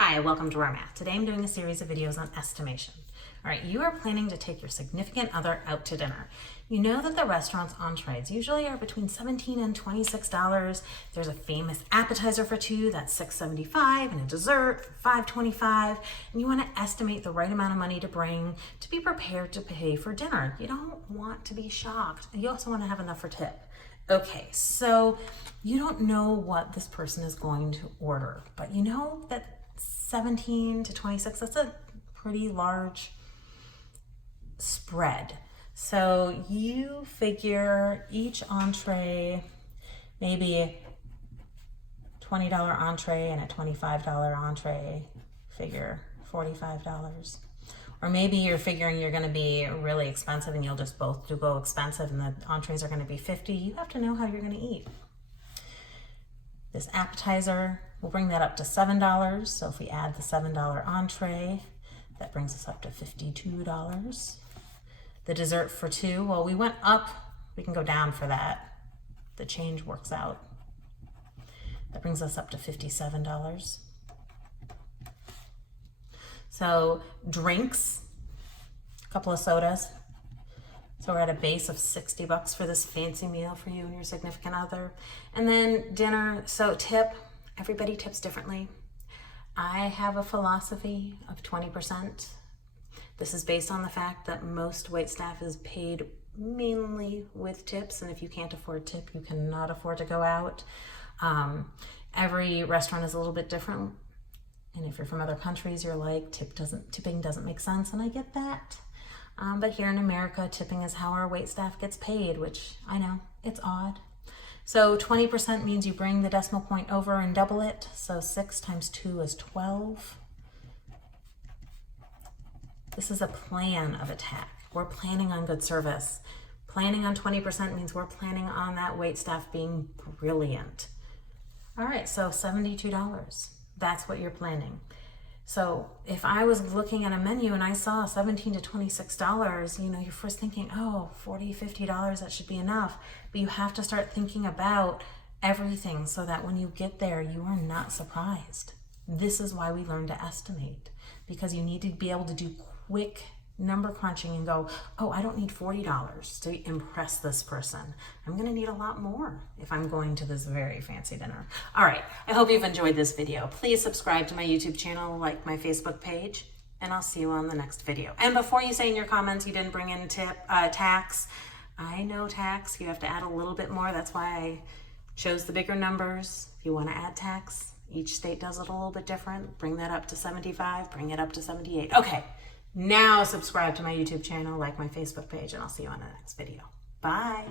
Hi, welcome to our math. Today I'm doing a series of videos on estimation. All right, you are planning to take your significant other out to dinner. You know that the restaurant's entrees usually are between $17 and $26. There's a famous appetizer for two that's $6.75 and a dessert for $5.25. And you want to estimate the right amount of money to bring to be prepared to pay for dinner. You don't want to be shocked. You also want to have enough for tip. Okay, so you don't know what this person is going to order, but you know that 17 to 26, that's a pretty large spread. So you figure each entree, maybe $20 entree and a $25 entree, figure $45. Or maybe you're figuring you're gonna be really expensive and you'll just both go expensive and the entrees are gonna be $50. You have to know how you're gonna eat. This appetizer, we'll bring that up to $7. So if we add the $7 entree, that brings us up to $52. The dessert for two, well, we went up, we can go down for that. The change works out. That brings us up to $57. So drinks, a couple of sodas. So we're at a base of $60 for this fancy meal for you and your significant other. And then dinner, so tip, everybody tips differently. I have a philosophy of 20%. This is based on the fact that most waitstaff is paid mainly with tips, and if you can't afford tip, you cannot afford to go out. Every restaurant is a little bit different, and if you're from other countries, you're like, tipping doesn't make sense, and I get that. But here in America, tipping is how our waitstaff gets paid, which I know, it's odd. So 20% means you bring the decimal point over and double it. So 6 times 2 is 12. This is a plan of attack. We're planning on good service. Planning on 20% means we're planning on that waitstaff being brilliant. All right, so $72. That's what you're planning. So if I was looking at a menu and I saw $17 to $26, you know, you're first thinking, oh, $40, $50, that should be enough. But you have to start thinking about everything so that when you get there, you are not surprised. This is why we learn to estimate, because you need to be able to do quick number crunching and go, oh, I don't need $40 to impress this person. I'm gonna need a lot more if I'm going to this very fancy dinner. All right, I hope you've enjoyed this video. Please subscribe to my YouTube channel, like my Facebook page, and I'll see you on the next video. And before you say in your comments you didn't bring in tax, I know tax, you have to add a little bit more. That's why I chose the bigger numbers. If you wanna add tax, each state does it a little bit different. Bring that up to 75, bring it up to 78. Okay. Now subscribe to my YouTube channel, like my Facebook page, and I'll see you on the next video. Bye.